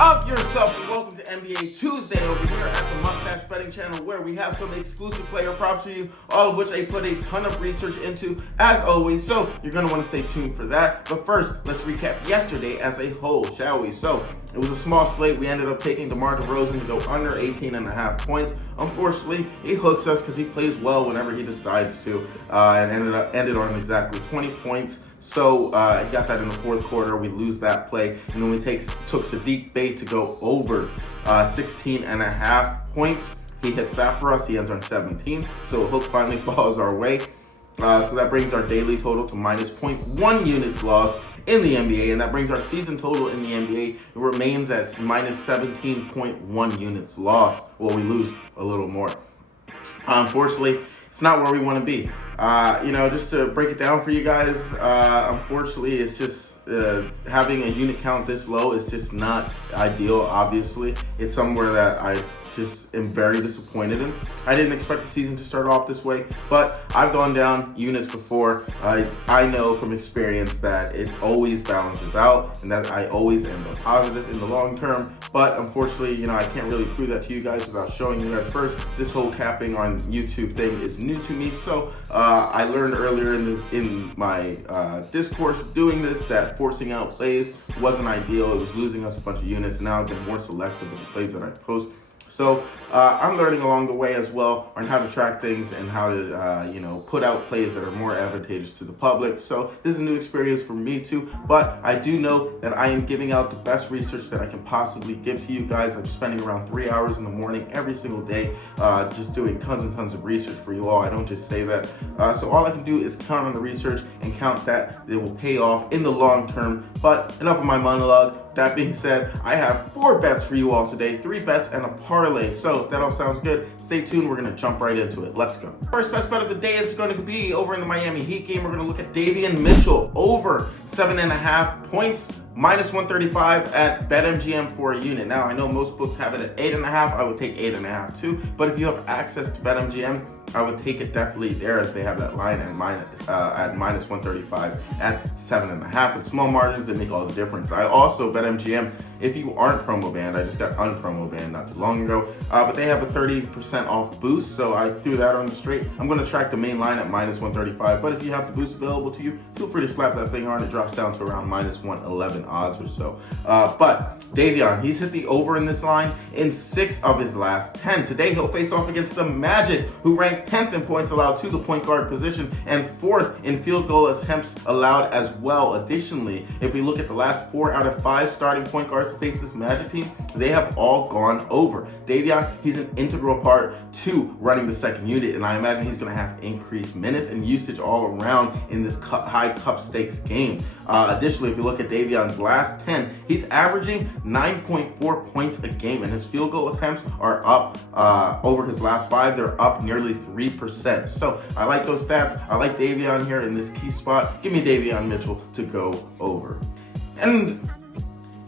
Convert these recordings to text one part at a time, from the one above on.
of yourself and welcome to NBA Tuesday over here at the Mustachebetting channel, where we have some exclusive player props for you, all of which I put a ton of research into as always, so you're going to want to stay tuned for that. But first, let's recap yesterday as a whole, shall we? So it was a small slate. We ended up taking DeMar DeRozan to go under 18.5 points. Unfortunately, he hooks us because he plays well whenever he decides to, and ended on exactly 20 points. So he got that in the fourth quarter. We lose that play, and then we took Sadiq Bey to go over 16.5 points. He hits that for us. He ends on 17. So a hook finally falls our way. So that brings our daily total to minus 0.1 units lost in the NBA, and that brings our season total in the NBA. It remains at minus 17.1 units lost. Well, we lose a little more. Unfortunately, it's not where we want to be. Just to break it down for you guys, unfortunately, it's just having a unit count this low is just not ideal, obviously. It's somewhere that I just am very disappointed in. I didn't expect the season to start off this way, but I've gone down units before. I know from experience that it always balances out and that I always end up positive in the long term. But unfortunately, I can't really prove that to you guys without showing you guys first. This whole capping on YouTube thing is new to me, so I learned earlier in my discourse of doing this that forcing out plays wasn't ideal. It was losing us a bunch of units, and now I've been more selective of the plays that I post. So I'm learning along the way as well on how to track things and how to, put out plays that are more advantageous to the public. So this is a new experience for me too, but I do know that I am giving out the best research that I can possibly give to you guys. I'm spending around 3 hours in the morning every single day just doing tons and tons of research for you all. I don't just say that. So all I can do is count on the research and count that it will pay off in the long term. But enough of my monologue. That being said, I have 4 bets for you all today, 3 bets and a parlay. So if that all sounds good, stay tuned. We're going to jump right into it. Let's go. First best bet of the day is going to be over in the Miami Heat game. We're going to look at Davion Mitchell over 7.5 points, minus 135 at BetMGM for a unit. Now, I know most books have it at 8.5. I would take 8.5 too. But if you have access to BetMGM, I would take it definitely there, as they have that line at minus 135 at 7.5. In small margins, they make all the difference. I also BetMGM, if you aren't promo banned, I just got unpromo banned not too long ago, but they have a 30% off boost, so I threw that on the straight. I'm going to track the main line at minus 135, but if you have the boost available to you, feel free to slap that thing on. It drops down to around minus 111 odds or so. But Davion, he's hit the over in this line in 6 of his last 10. Today, he'll face off against the Magic, who rank 10th in points allowed to the point guard position and 4th in field goal attempts allowed as well. Additionally, if we look at the last 4 out of 5 starting point guards to face this Magic team, they have all gone over. Davion, he's an integral part to running the second unit, and I imagine he's going to have increased minutes and usage all around in this high cup stakes game. Additionally, if you look at Davion's last 10, he's averaging 9.4 points a game, and his field goal attempts are up over his last 5. They're up nearly 3%. So I like those stats. I like Davion here in this key spot. Give me Davion Mitchell to go over.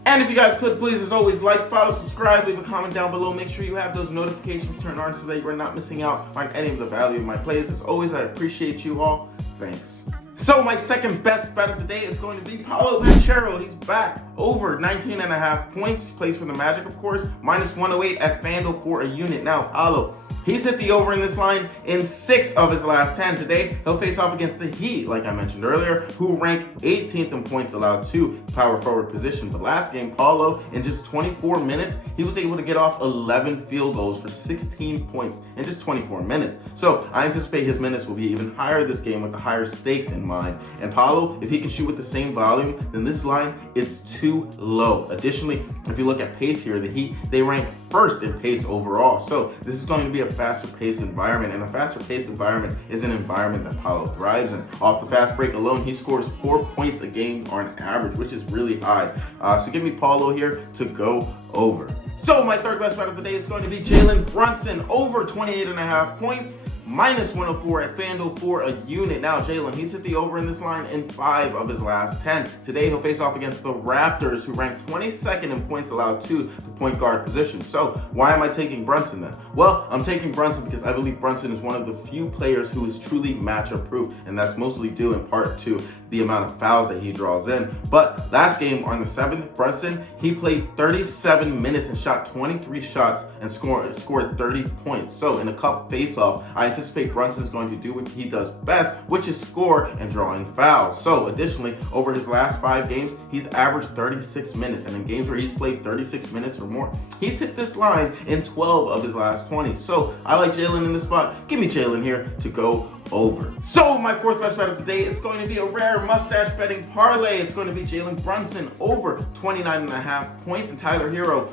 And if you guys could, please, as always, like, follow, subscribe, leave a comment down below. Make sure you have those notifications turned on so that you're not missing out on any of the value of my plays. As always, I appreciate you all. Thanks. So my second best bet of the day is going to be Paolo. He's back over 19.5 points. He plays for the Magic, of course. Minus 108 at FanDuel for a unit. Now, Paolo, he's hit the over in this line in 6 of his last 10. Today, he'll face off against the Heat, like I mentioned earlier, who rank 18th in points allowed to power forward position. But last game, Paolo, in just 24 minutes, he was able to get off 11 field goals for 16 points in just 24 minutes. So I anticipate his minutes will be even higher this game with the higher stakes in mind. And Paolo, if he can shoot with the same volume, then this line is too low. Additionally, if you look at pace here, the Heat, they rank 1st in pace overall. So this is going to be a faster paced environment, and a faster paced environment is an environment that Paolo thrives in. Off the fast break alone, he scores 4 points a game on average, which is really high. So give me Paolo here to go over. So my third best bet of the day is going to be Jalen Brunson over 28.5 points. minus 104 at FanDuel for a unit. Now, Jalen, he's hit the over in this line in 5 of his last 10. Today, he'll face off against the Raptors, who rank 22nd in points allowed to the point guard position. So, why am I taking Brunson then? Well, I'm taking Brunson because I believe Brunson is one of the few players who is truly matchup proof, and that's mostly due in part to the amount of fouls that he draws in. But last game on the 7th, Brunson, he played 37 minutes and shot 23 shots and scored 30 points. So in a cup face-off, I anticipate Brunson's going to do what he does best, which is score and drawing fouls. So additionally, over his last 5 games, he's averaged 36 minutes. And in games where he's played 36 minutes or more, he's hit this line in 12 of his last 20. So I like Jalen in this spot. Give me Jalen here to go over. So my 4th best bet of the day is going to be a rare mustache betting parlay. It's going to be Jalen Brunson over 29.5 points and Tyler Hero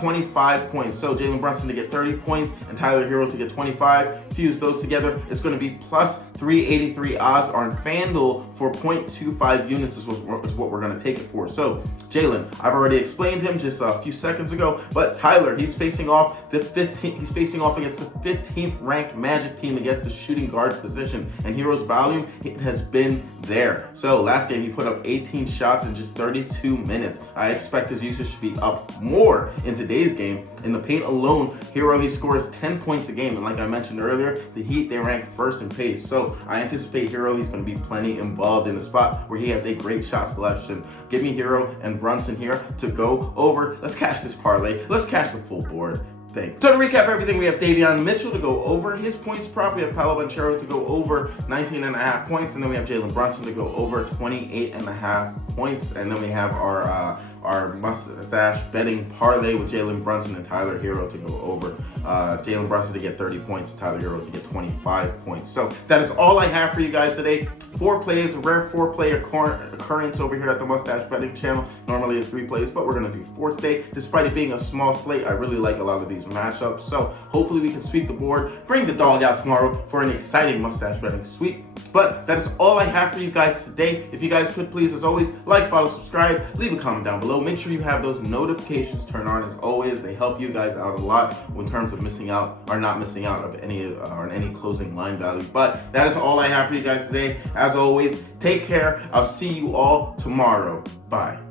25 points. So Jalen Brunson to get 30 points and Tyler Hero to get 25. Fuse those together, it's going to be plus 383 odds on FanDuel for 0.25 units is what we're going to take it for. So Jalen, I've already explained him just a few seconds ago, but Tyler, he's facing off against the 15th ranked Magic team against the shooting guard position, and Hero's volume, it has been there. So last game he put up 18 shots in just 32 minutes. I expect his usage to be up more in today's game. In the paint alone, Hero, he scores 10 points a game, and like I mentioned earlier, the Heat, they rank first in pace. So I anticipate Hero, he's going to be plenty involved in a spot where he has a great shot selection. Give me Hero and Brunson here to go over. Let's cash this parlay. Let's cash the full board. Thanks. So to recap everything, we have Davion Mitchell to go over his points prop. We have Paolo to go over 19.5 points. And then we have Jalen Brunson to go over 28.5 points. And then we have our mustache betting parlay with Jalen Brunson and Tyler Hero to go over. Jalen Brunson to get 30 points, Tyler Hero to get 25 points. So that is all I have for you guys today. 4 plays, a rare 4-play occurrence over here at the Mustache Betting channel. Normally it's 3 plays, but we're going to do 4 today. Despite it being a small slate, I really like a lot of these matchups. So hopefully we can sweep the board, bring the dog out tomorrow for an exciting Mustache Betting sweep. But that is all I have for you guys today. If you guys could please, as always, like, follow, subscribe, leave a comment down below. Make sure you have those notifications turned on as always. They help you guys out a lot in terms of missing out or not missing out of any closing line value. But that is all I have for you guys today. As always, take care. I'll see you all tomorrow. Bye.